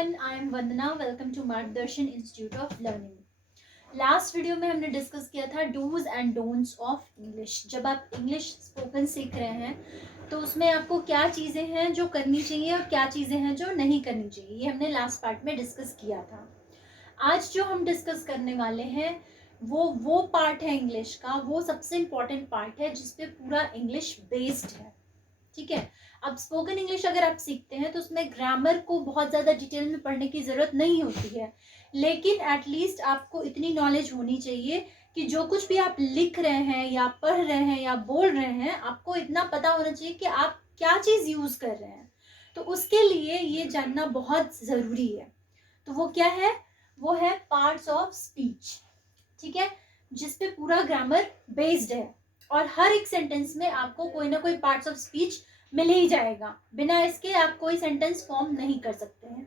Everyone, I am Vandana. Welcome to Margdarshan institute of learning. Last video में हमने discuss किया था dos and don'ts of English. जब आप इंग्लिश स्पोकन सीख रहे हैं तो उसमें आपको क्या चीज़ें हैं जो करनी चाहिए और क्या चीज़ें हैं जो नहीं करनी चाहिए, ये हमने लास्ट पार्ट में डिस्कस किया था। आज जो हम डिस्कस करने वाले हैं वो पार्ट है इंग्लिश का, वो सबसे इम्पॉर्टेंट पार्ट है जिसपे पूरा इंग्लिश बेस्ड है। ठीक है। अब स्पोकन इंग्लिश अगर आप सीखते हैं तो उसमें ग्रामर को बहुत ज़्यादा डिटेल में पढ़ने की ज़रूरत नहीं होती है, लेकिन एटलीस्ट आपको इतनी नॉलेज होनी चाहिए कि जो कुछ भी आप लिख रहे हैं या पढ़ रहे हैं या बोल रहे हैं, आपको इतना पता होना चाहिए कि आप क्या चीज़ यूज़ कर रहे हैं। तो उसके लिए ये जानना बहुत ज़रूरी है। तो वो क्या है? वो है पार्ट्स ऑफ स्पीच। ठीक है, जिसपे पूरा ग्रामर बेस्ड है और हर एक सेंटेंस में आपको कोई ना कोई पार्ट्स ऑफ स्पीच मिल ही जाएगा। बिना इसके आप कोई सेंटेंस फॉर्म नहीं कर सकते हैं।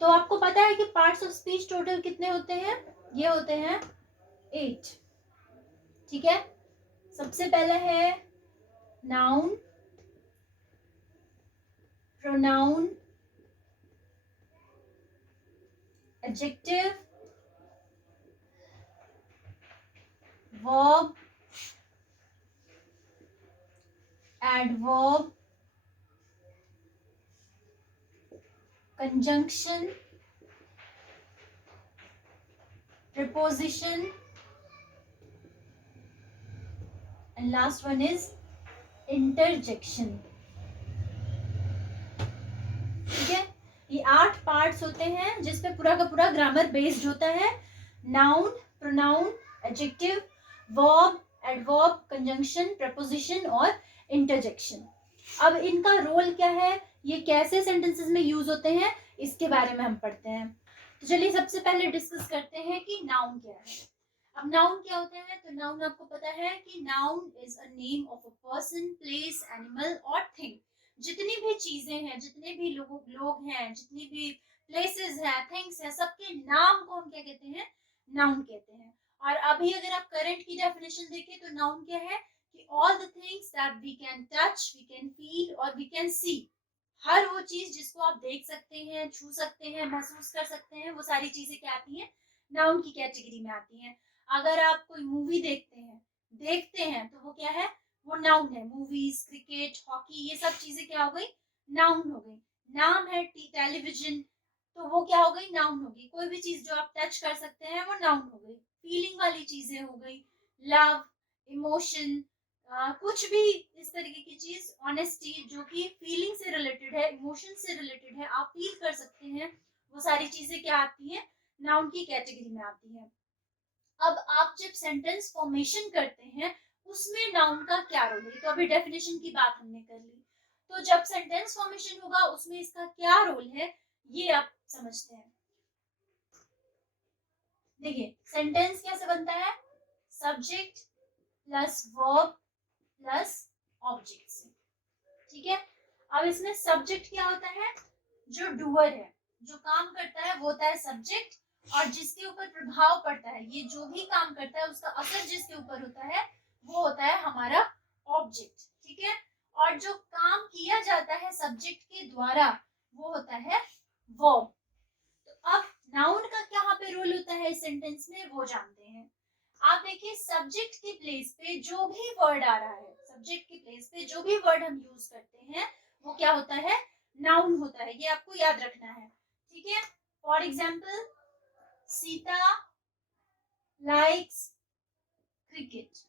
तो आपको पता है कि पार्ट्स ऑफ स्पीच टोटल कितने होते हैं? ये होते हैं 8। ठीक है। सबसे पहला है noun, pronoun, adjective, verb, adverb, conjunction, preposition, and last one is interjection। ठीक है, ये 8 पार्ट्स होते हैं जिसपे पूरा का पूरा ग्रामर बेस्ड होता है। Noun, pronoun, adjective, verb, adverb, conjunction, preposition और इंटरजेक्शन। अब इनका रोल क्या है, ये कैसे सेंटेंसेस में यूज होते हैं, इसके बारे में हम पढ़ते हैं। तो चलिए सबसे पहले डिस्कस करते हैं कि नाउन क्या है। अब नाउन क्या होता है? तो नाउन आपको पता है कि noun is a name of a person, place, animal और थिंग। जितनी भी चीजें हैं, जितने भी लोग हैं, जितनी भी प्लेसेस हैं, थिंग्स हैं, सबके नाम को हम क्या कहते हैं? नाउन कहते हैं। और अभी अगर आप करंट की डेफिनेशन देखें तो नाउन क्या है कि all the things that we can touch, we can feel और वी कैन सी। हर वो चीज जिसको आप देख सकते हैं, छू सकते हैं, महसूस कर सकते हैं, वो सारी चीजें क्या आती हैं? नाउन की कैटेगरी में आती हैं। अगर आप कोई मूवी देखते हैं तो वो क्या है? वो नाउन है। मूवीज, क्रिकेट, हॉकी, ये सब चीजें क्या हो गई? नाउन हो गई। नाम है टेलीविजन, तो वो क्या हो गई? नाउन हो गई। कोई भी चीज जो आप टच कर सकते हैं वो नाउन हो गई। फीलिंग वाली चीजें हो गई, लव, इमोशन, कुछ भी इस तरीके की चीज, ऑनेस्टी जो कि फीलिंग से रिलेटेड है, इमोशन से रिलेटेड है, आप फील कर सकते हैं, वो सारी चीजें क्या आती हैं? नाउन की कैटेगरी में आती हैं। अब आप जब सेंटेंस फॉर्मेशन करते हैं उसमें नाउन का क्या रोल है? तो अभी डेफिनेशन की बात हमने कर ली, तो जब सेंटेंस फॉर्मेशन होगा उसमें इसका क्या रोल है ये आप समझते हैं। देखिए सेंटेंस कैसे बनता है? Subject plus verb plus object से। ठीक है। अब इसमें सब्जेक्ट क्या होता है? जो डूअर है, जो काम करता है, वो होता है सब्जेक्ट। और जिसके ऊपर प्रभाव पड़ता है, ये जो भी काम करता है उसका असर जिसके ऊपर होता है वो होता है हमारा ऑब्जेक्ट। ठीक है। और जो काम किया जाता है सब्जेक्ट के द्वारा वो होता है वर्ब। तो अब नाउन का क्या पे रोल होता है इस सेंटेंस में, वो जानते हैं। आप देखिए सब्जेक्ट के प्लेस पे जो भी वर्ड आ रहा है, सब्जेक्ट के प्लेस पे जो भी वर्ड हम यूज करते हैं वो क्या होता है? नाउन होता है। ये आपको याद रखना है। ठीक है। For example, Sita likes cricket.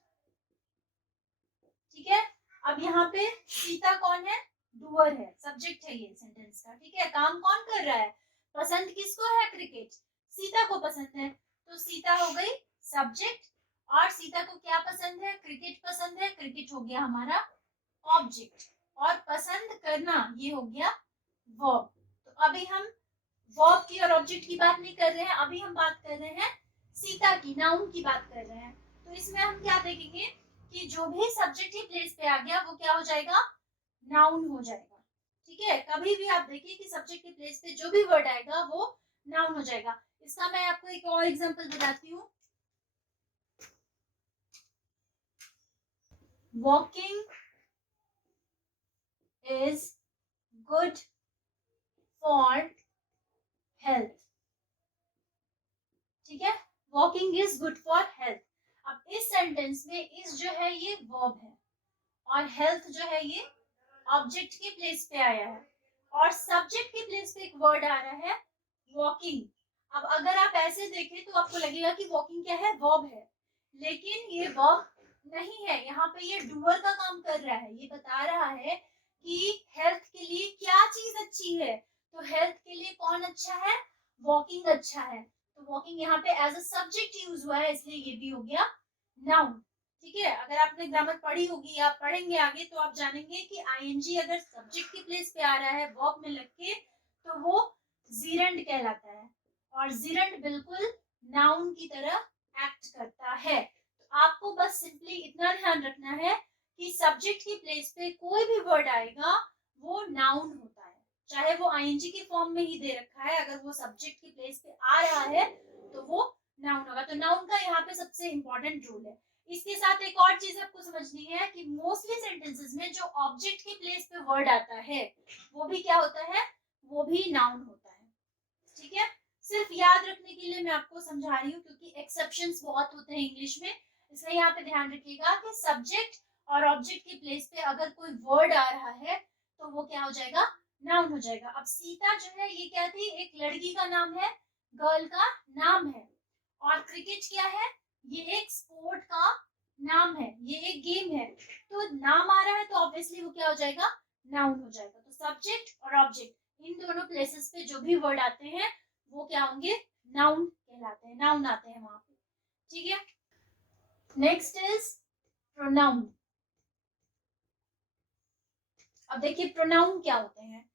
ठीक है। अब यहाँ पे सीता कौन है? डूअर है, सब्जेक्ट है ये सेंटेंस का। ठीक है। काम कौन कर रहा है? पसंद किसको है? क्रिकेट। सीता को पसंद है, तो सीता हो गई सब्जेक्ट। और सीता को क्या पसंद है? क्रिकेट पसंद है। क्रिकेट हो गया हमारा ऑब्जेक्ट। और पसंद करना ये हो गया वर्ब। तो अभी हम वर्ब की और ऑब्जेक्ट की बात नहीं कर रहे हैं, अभी हम बात कर रहे हैं सीता की, नाउन की बात कर रहे हैं। तो इसमें हम क्या देखेंगे कि जो भी सब्जेक्ट ही प्लेस पे आ गया वो क्या हो जाएगा? नाउन हो जाएगा। ठीक है। कभी भी आप देखिए कि सब्जेक्ट के प्लेस पे जो भी वर्ड आएगा वो नाउन हो जाएगा। इसका मैं आपको एक और एग्जांपल बताती हूँ। Walking is good for health, ठीक है, walking is good for health. अब इस सेंटेंस में इस जो है ये वर्ब है और हेल्थ जो है ये ऑब्जेक्ट के प्लेस पे आया है और सब्जेक्ट के प्लेस पे एक वर्ड आ रहा है वॉकिंग। अब अगर आप ऐसे देखें तो आपको लगेगा कि वॉकिंग क्या है, वर्ब है, लेकिन ये वर्ब नहीं है। यहाँ पे ये डूअर का काम कर रहा है, ये बता रहा है कि हेल्थ के लिए क्या चीज अच्छी है। तो हेल्थ के लिए कौन अच्छा है, वॉकिंग अच्छा है। तो वॉकिंग यहाँ पे एज अ सब्जेक्ट यूज हुआ है, इसलिए ये भी हो गया नाउन। ठीक है, अगर आपने ग्रामर पढ़ी होगी या पढ़ेंगे आगे तो आप जानेंगे कि आईएनजी अगर सब्जेक्ट के प्लेस पे आ रहा है वर्ब में लग के तो वो जीरेंड कहलाता है और जीरेंड बिल्कुल नाउन की तरह एक्ट करता है। तो आपको बस सिंपली इतना ध्यान रखना है कि सब्जेक्ट की प्लेस पे कोई भी वर्ड आएगा वो नाउन होता है, चाहे वो आईएनजी के फॉर्म में ही दे रखा है, अगर वो सब्जेक्ट की प्लेस पे आ रहा है तो वो नाउन होगा। तो नाउन का यहाँ पे सबसे इंपॉर्टेंट रूल है। इसके साथ एक और चीज आपको समझनी है कि मोस्टली सेंटेंसेस में जो ऑब्जेक्ट के प्लेस पे वर्ड आता है वो भी क्या होता है, वो भी नाउन होता है। ठीक है, सिर्फ याद रखने के लिए मैं आपको समझा रही हूँ क्योंकि एक्सेप्शंस बहुत होते हैं इंग्लिश में, इसलिए यहाँ पे ध्यान रखिएगा कि सब्जेक्ट और ऑब्जेक्ट के प्लेस पे अगर कोई वर्ड आ रहा है तो वो क्या हो जाएगा, नाउन हो जाएगा। अब सीता जो है ये क्या थी, एक लड़की का नाम है, गर्ल का नाम है। और क्रिकेट क्या है, ये एक स्पोर्ट का नाम है, ये एक गेम है। तो नाम आ रहा है तो ऑब्वियसली वो क्या हो जाएगा, नाउन हो जाएगा। तो सब्जेक्ट और ऑब्जेक्ट इन दोनों प्लेसेस पे जो भी वर्ड आते हैं वो क्या होंगे, नाउन कहलाते हैं, नाउन आते हैं वहां पे। ठीक है, नेक्स्ट इज प्रोनाउन। अब देखिए प्रोनाउन क्या होते हैं।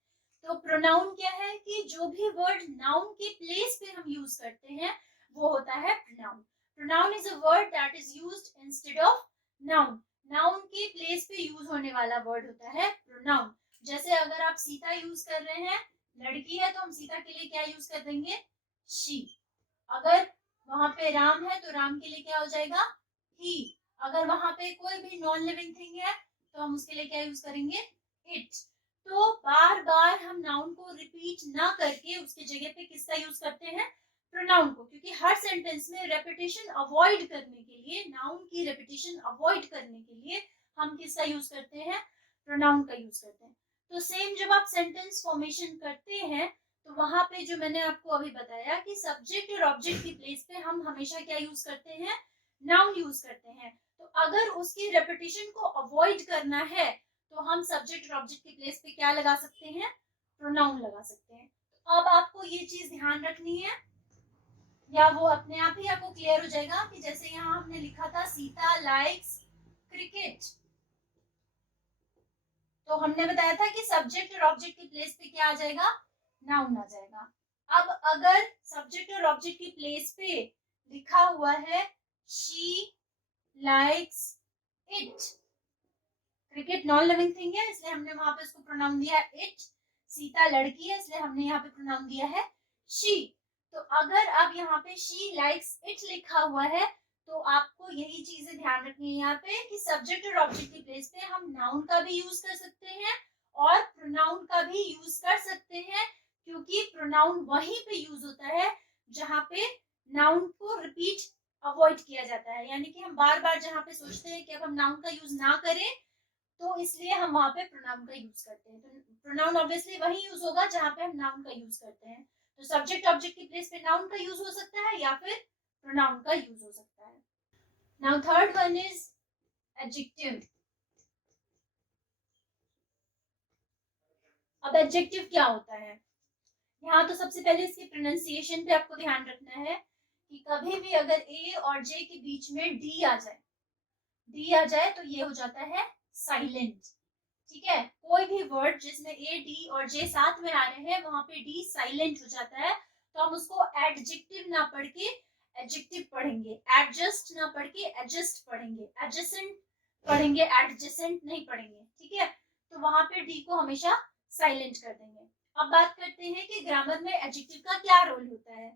तो प्रोनाउन क्या है कि जो भी वर्ड नाउन के प्लेस पे हम यूज करते हैं वो होता है pronoun. Pronoun is a word that is used instead of noun. Noun के प्लेस पे यूज होने वाला वर्ड होता है प्रोनाउन। जैसे अगर आप सीता यूज कर रहे हैं, लड़की है तो हम सीता के लिए क्या यूज कर देंगे, शी। अगर वहां पे राम है तो राम के लिए क्या हो जाएगा, ही। अगर वहां पे कोई भी नॉन लिविंग थिंग है तो हम उसके लिए क्या यूज करेंगे, इट। तो बार बार हम नाउन को रिपीट ना करके उसकी जगह पे किसका यूज करते हैं, प्रोनाउन को, क्योंकि हर सेंटेंस में रेपिटेशन अवॉइड करने के लिए, नाउन की रेपिटेशन अवॉइड करने के लिए हम किसका यूज करते हैं, प्रोनाउन का यूज करते हैं। तो सेम जब आप सेंटेंस फॉर्मेशन करते हैं तो वहां पे जो मैंने आपको अभी बताया कि सब्जेक्ट और ऑब्जेक्ट की प्लेस पे हम हमेशा क्या यूज करते हैं, नाउन यूज करते हैं। तो अगर उसकी रेपिटेशन को अवॉइड करना है तो हम सब्जेक्ट और ऑब्जेक्ट की प्लेस पे क्या लगा सकते हैं, प्रोनाउन लगा सकते हैं। तो अब आपको ये चीज ध्यान रखनी है या वो अपने आप ही आपको क्लियर हो जाएगा कि जैसे यहाँ हमने लिखा था सीता लाइक्स क्रिकेट, तो हमने बताया था कि सब्जेक्ट और ऑब्जेक्ट की प्लेस पे क्या आ जाएगा, नाउन आ जाएगा। अब अगर सब्जेक्ट और ऑब्जेक्ट की प्लेस पे लिखा हुआ है she likes it, cricket non living thing है इसलिए हमने वहां पे उसको प्रोनाउन दिया है इट। सीता लड़की है इसलिए हमने यहाँ पे प्रोनाउन दिया है शी। तो अगर अब यहाँ पे शी लाइक्स इट लिखा हुआ है तो आपको यही चीजें ध्यान रखनी है यहाँ पे कि सब्जेक्ट और ऑब्जेक्ट की प्लेस पे हम नाउन का भी यूज कर सकते हैं और प्रोनाउन का भी यूज कर सकते हैं, क्योंकि प्रोनाउन वहीं पे यूज होता है जहाँ पे नाउन को रिपीट अवॉइड किया जाता है। यानी कि हम बार बार जहाँ पे सोचते हैं कि अब हम नाउन का यूज ना करें तो इसलिए हम वहां पे प्रोनाउन का यूज करते हैं। तो प्रोनाउन ऑब्वियसली वही यूज होगा जहाँ पे हम नाउन का यूज करते हैं। तो सब्जेक्ट ऑब्जेक्ट की प्लेस पे नाउन का यूज हो सकता है या फिर प्रोनाउन का यूज हो सकता है। Now third one is adjective. अब एडजेक्टिव क्या होता है, यहाँ तो सबसे पहले इसके प्रोनाउंसिएशन पे आपको ध्यान रखना है कि कभी भी अगर ए और जे के बीच में डी आ जाए तो ये हो जाता है साइलेंट। ठीक है, कोई भी वर्ड जिसमें ए डी और जे साथ में आ रहे हैं वहां पे डी साइलेंट हो जाता है तो हम उसको एडजेक्टिव ना पढ़ के एडजेक्टिव पढ़ेंगे, एडजस्ट ना पढ़ के एडजस्ट पढ़ेंगे, एडजेसेंट पढ़ेंगे, एडजेसेंट नहीं पढ़ेंगे। ठीक है, तो वहां पे डी को हमेशा साइलेंट कर देंगे। अब बात करते हैं कि ग्रामर में एडजेक्टिव का क्या रोल होता है।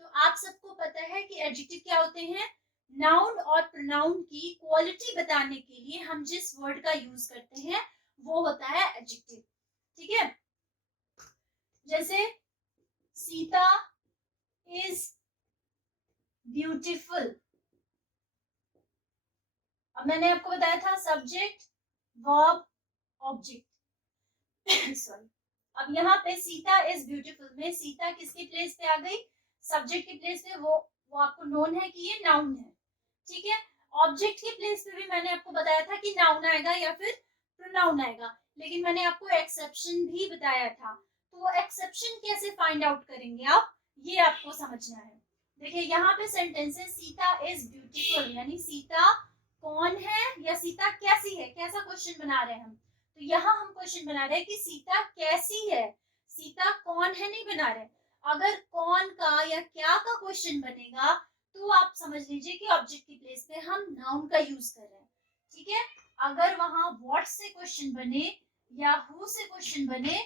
तो आप सबको पता है कि एडजेक्टिव क्या होते हैं, नाउन और प्रोनाउन की क्वालिटी बताने के लिए हम जिस वर्ड का यूज करते हैं वो होता है एडजेक्टिव। ठीक है, जैसे सीता इज ब्यूटीफुल। अब मैंने आपको बताया था सब्जेक्ट, वर्ब, ऑब्जेक्ट सॉरी। अब यहाँ पे सीता इज ब्यूटीफुल में सीता किसके प्लेस पे आ गई? सब्जेक्ट के प्लेस पे। वो आपको नोन है कि ये नाउन है, ठीक है। ऑब्जेक्ट के प्लेस पे भी मैंने आपको बताया था कि नाउन आएगा या फिर प्रोनाउन आएगा, लेकिन मैंने आपको एक्सेप्शन भी बताया था। तो वो एक्सेप्शन कैसे फाइंड आउट करेंगे आप, ये आपको समझना है। देखिए यहाँ पे सेंटेंस है सीता इज ब्यूटीफुल, यानी सीता कौन है या सीता कैसी है, कैसा क्वेश्चन बना रहे हैं हम। तो यहाँ हम क्वेश्चन बना रहे हैं कि सीता कैसी है, सीता कौन है नहीं बना रहे। अगर कौन का या क्या का क्वेश्चन बनेगा तो आप समझ लीजिए कि ऑब्जेक्ट की प्लेस पे हम नाउन का यूज कर रहे हैं, ठीक है। अगर वहां व्हाट से क्वेश्चन बने या हु से क्वेश्चन बने,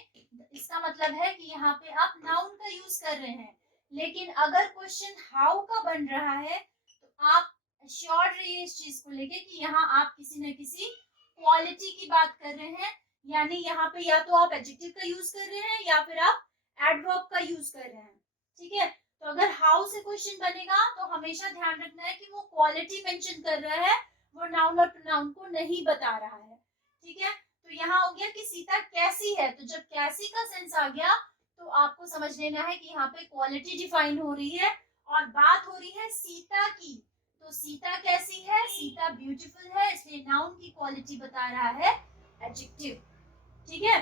इसका मतलब है कि यहाँ पे आप नाउन का यूज कर रहे हैं। लेकिन अगर क्वेश्चन हाउ का बन रहा है तो आप श्योर रहिए इस चीज को लेके कि यहाँ आप किसी न किसी क्वालिटी की बात कर रहे हैं, यानी यहाँ पे या तो आप एडजेक्टिव का यूज कर रहे हैं या फिर आप एडवर्ब का यूज कर रहे हैं, ठीक है। तो अगर हाउ से क्वेश्चन बनेगा तो हमेशा ध्यान रखना है कि वो क्वालिटी मेंशन कर रहा है, वो नाउन और प्रोनाउन को नहीं बता रहा है, ठीक है। तो यहाँ हो गया कि सीता कैसी है, तो जब कैसी का सेंस आ गया तो आपको समझ लेना है कि यहाँ पे क्वालिटी डिफाइन हो रही है और बात हो रही है सीता की। तो सीता कैसी है? सीता ब्यूटीफुल है, इसलिए नाउन की क्वालिटी बता रहा है एडजेक्टिव, ठीक है।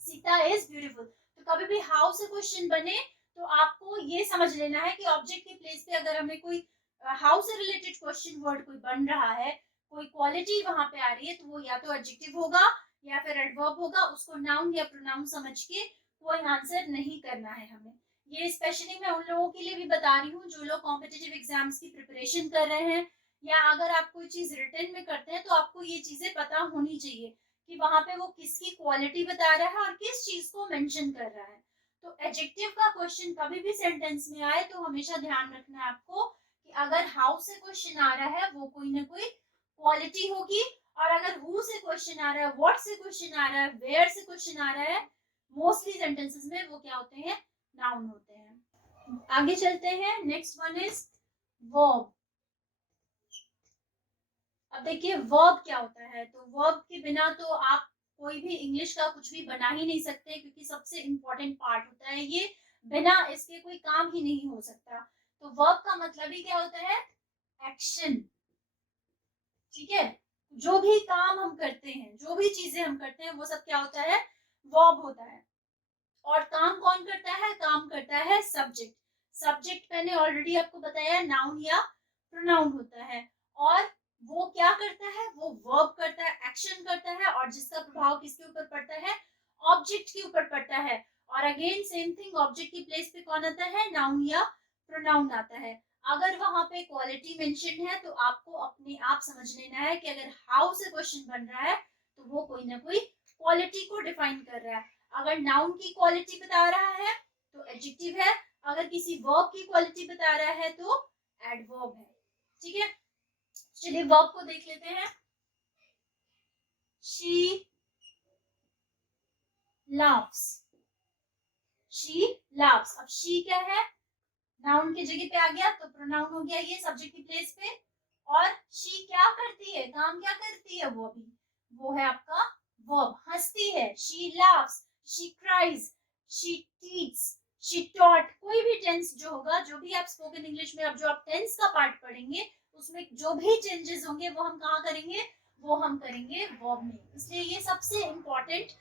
Sita is beautiful. तो कभी भी हाउ से क्वेश्चन बने तो आपको ये समझ लेना है कि ऑब्जेक्ट के प्लेस पे अगर हमें कोई हाउ से रिलेटेड क्वेश्चन वर्ड कोई बन रहा है, कोई क्वालिटी वहां पे आ रही है, तो वो या तो एडजेक्टिव होगा या फिर एडवर्ब होगा। उसको नाउन या प्रोनाउन समझ के कोई आंसर नहीं करना है हमें। ये स्पेशली मैं उन लोगों के लिए भी बता रही हूँ जो लोग कॉम्पिटिटिव एग्जाम्स की प्रिपरेशन कर रहे हैं, या अगर आप कोई चीज रिटर्न में करते हैं तो आपको ये चीजें पता होनी चाहिए कि वहां पे वो किसकी क्वालिटी बता रहा है और किस चीज को मेंशन कर रहा है। तो एडजेक्टिव का क्वेश्चन कभी भी सेंटेंस में आए तो हमेशा ध्यान रखना है आपको कि अगर हाउ से क्वेश्चन आ रहा है वो कोई ना कोई क्वालिटी होगी, और अगर हु से क्वेश्चन आ रहा है, व्हाट से क्वेश्चन आ रहा है, वेयर से क्वेश्चन आ रहा है, मोस्टली सेंटेंसेस में वो क्या होते हैं? नाउन होते हैं। आगे चलते हैं, नेक्स्ट वन इज वर्ब। अब देखिए वर्ब क्या होता है, तो वर्ब के बिना तो आप कोई भी इंग्लिश का कुछ भी बना ही नहीं सकते, क्योंकि सबसे इम्पोर्टेंट पार्ट होता है ये, बिना इसके कोई काम ही नहीं हो सकता। तो वर्ब का मतलब ही क्या होता है? एक्शन, ठीक है। जो भी काम हम करते हैं, जो भी चीजें हम करते हैं, वो सब क्या होता है? वर्ब होता है। और काम कौन करता है? काम करता है सब्जेक्ट। सब्जेक्ट मैंने ऑलरेडी आपको बताया नाउन या प्रोनाउन होता है, और वो क्या करता है? वो वर्ब करता है, एक्शन करता है, और जिसका प्रभाव किसके ऊपर पड़ता है? ऑब्जेक्ट के ऊपर पड़ता है। और अगेन सेम थिंग, ऑब्जेक्ट की प्लेस पे कौन आता है? नाउन या प्रोनाउन आता है। अगर वहां पे क्वालिटी मेंशन है तो आपको अपने आप समझ लेना है कि अगर हाउ से क्वेश्चन बन रहा है तो वो कोई ना कोई क्वालिटी को डिफाइन कर रहा है। अगर नाउन की क्वालिटी बता रहा है तो एडजेक्टिव है, अगर किसी वर्ब की क्वालिटी बता रहा है तो एडवर्ब है, ठीक है। चलिए वर्ब को देख लेते हैं। She laughs, she laughs। अब शी क्या है? नाउन की जगह पे आ गया तो प्रोनाउन हो गया ये सब्जेक्ट की प्लेस पे। और शी क्या करती है? काम क्या करती है? वो भी वो है आपका वर्ब, हंसती है। She laughs, she cries, she teaches, she taught। कोई भी टेंस जो होगा, जो भी आप स्पोकन इंग्लिश में अब जो आप टेंस का पार्ट पढ़ेंगे उसमें जो भी चेंजेस होंगे वो हम कहाँ करेंगे? वो हम करेंगे वर्ब में। इसलिए ये सबसे इम्पोर्टेंट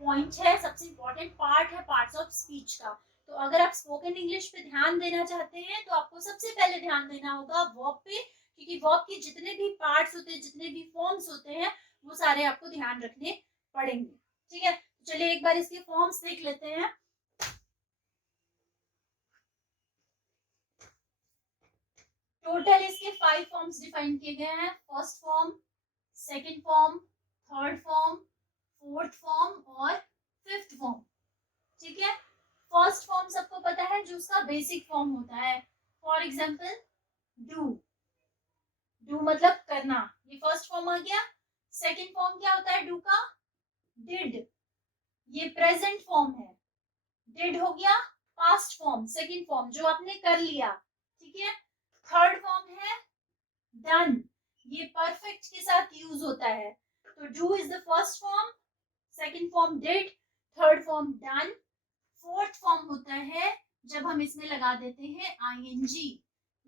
पॉइंट है, सबसे इम्पोर्टेंट पार्ट है पार्ट्स ऑफ स्पीच का। तो अगर आप स्पोकन इंग्लिश पे ध्यान देना चाहते हैं तो आपको सबसे पहले ध्यान देना होगा वर्ब पे, क्योंकि वर्ब के जितने भी पार्ट्स होते हैं, जितने भी फॉर्म्स होते हैं, वो सारे आपको ध्यान रखने पड़ेंगे, ठीक है। चलिए एक बार इसके फॉर्म्स देख लेते हैं। टोटल इसके 5 फॉर्म्स डिफाइन किए गए हैं। First form, second form, third form, fourth form और फिफ्थ फॉर्म, ठीक है। फर्स्ट फॉर्म सबको पता है जो उसका बेसिक फॉर्म होता है। फॉर एग्जाम्पल डू, डू मतलब करना, ये फर्स्ट फॉर्म आ गया। सेकंड फॉर्म क्या होता है डू का? डिड, ये प्रेजेंट फॉर्म है, डिड हो गया। पास्ट फॉर्म, सेकंड फॉर्म जो आपने कर लिया, ठीक है। थर्ड फॉर्म है डन, ये परफेक्ट के साथ यूज होता है। तो do is the first form, second form did, third form done, fourth form होता है जब हम इसमें लगा देते हैं आईएनजी,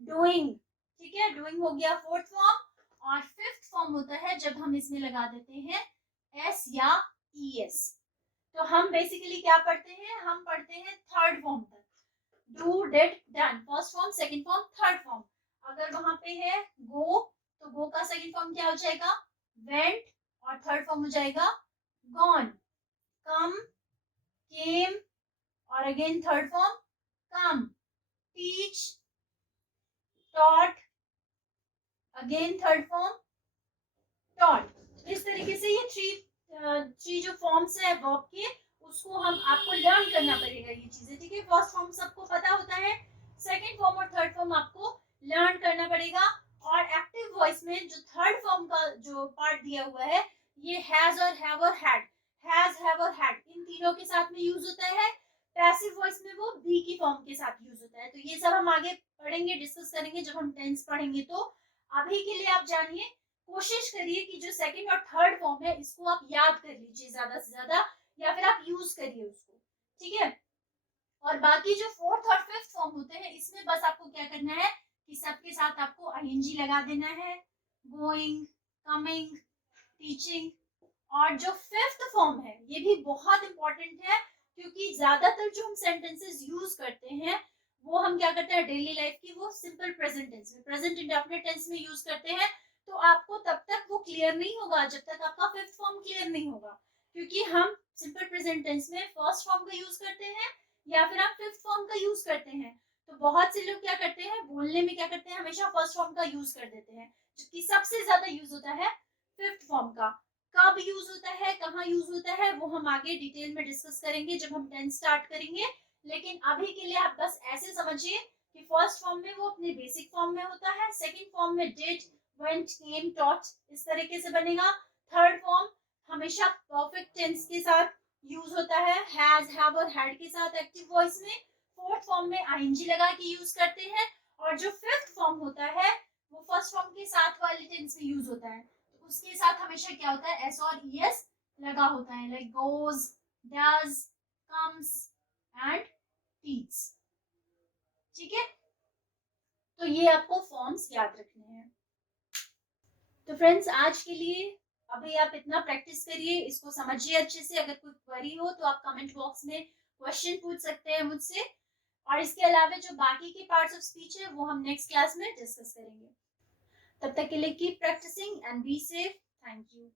डूइंग, ठीक है, डूइंग हो गया फोर्थ फॉर्म। और फिफ्थ फॉर्म होता है जब हम इसमें लगा देते हैं एस या ईएस। तो हम बेसिकली क्या पढ़ते हैं, हम पढ़ते हैं थर्ड फॉर्म तक, do did done, first form, second form, third form. अगर वहां पे है गो, तो गो का सेकंड फॉर्म क्या हो जाएगा, वेंट, और थर्ड फॉर्म हो जाएगा गॉन। कम, केम, और again third form come, teach, taught, again third form taught. इस तरीके से ये थ्री जो फॉर्म्स है वर्ब के, उसको हम आपको लर्न करना पड़ेगा ये चीजें, ठीक है। फर्स्ट फॉर्म सबको पता होता है, सेकंड फॉर्म और थर्ड फॉर्म आपको लर्न करना पड़ेगा। और एक्टिव वॉइस में जो थर्ड फॉर्म का जो पार्ट दिया हुआ है, ये हैज और हैव और हैड, हैज, हैव और हैड इन तीनों के साथ में यूज होता है। पैसिव वॉइस में वो बी की फॉर्म के साथ यूज होता है। तो ये सब हम आगे पढ़ेंगे, डिस्कस करेंगे जब हम टेंस पढ़ेंगे। तो अभी के लिए आप जानिए, कोशिश करिए कि जो सेकंड और थर्ड फॉर्म है इसको आप याद कर लीजिए ज्यादा से ज्यादा, या फिर आप यूज करिए उसको, ठीक है। और बाकी जो फोर्थ और फिफ्थ फॉर्म होते हैं, इसमें बस आपको क्या करना है कि सबके साथ आपको आईएनजी लगा देना है, गोइंग, कमिंग, टीचिंग। और जो फिफ्थ फॉर्म है ये भी बहुत इंपॉर्टेंट है, क्योंकि ज्यादातर जो हम सेंटेंसेस यूज करते हैं वो हम क्या करते हैं डेली लाइफ की, वो सिंपल प्रेजेंट टेंस में, प्रेजेंट इंडेफिनिट टेंस में यूज करते हैं। तो आपको तब तक वो क्लियर नहीं होगा जब तक आपका फिफ्थ फॉर्म क्लियर नहीं होगा, क्योंकि हम सिंपल प्रेजेंट टेंस में फर्स्ट फॉर्म का यूज करते हैं या फिर हम फिफ्थ फॉर्म का यूज करते हैं। तो बहुत से लोग क्या करते हैं, बोलने में क्या करते हैं, हमेशा फर्स्ट फॉर्म का यूज कर देते हैं, जबकि सबसे ज्यादा यूज होता है फिफ्थ फॉर्म का। कब यूज होता है, कहाँ यूज होता है, वो हम आगे डिटेल में डिस्कस करेंगे जब हम टेंस स्टार्ट करेंगे। लेकिन अभी के लिए आप बस ऐसे समझिए कि फर्स्ट फॉर्म में वो अपने बेसिक फॉर्म में होता है, सेकंड फॉर्म में डिड, वेंट, केम, टॉट इस तरीके से बनेगा। थर्ड फॉर्म हमेशा परफेक्ट टेंस के साथ यूज होता है, हैज, हैव और हैड के साथ एक्टिव वॉइस में। फोर्थ फॉर्म में आईएनजी लगा के यूज करते हैं। और जो फिफ्थ फॉर्म होता है वो फर्स्ट फॉर्म के साथ वाले टेंस में यूज होता है, तो उसके साथ हमेशा क्या होता है, एस और ईएस लगा होता है, like goes, does, comes and teach, ठीक है। तो ये आपको फॉर्म्स याद रखने हैं। तो फ्रेंड्स आज के लिए अभी आप इतना प्रैक्टिस करिए, इसको समझिए अच्छे से। अगर कोई क्वेरी हो तो आप कमेंट बॉक्स में क्वेश्चन पूछ सकते हैं मुझसे। और इसके अलावा जो बाकी के पार्ट्स ऑफ स्पीच है वो हम नेक्स्ट क्लास में डिस्कस करेंगे। तब तक के लिए keep practising and be safe. Thank you.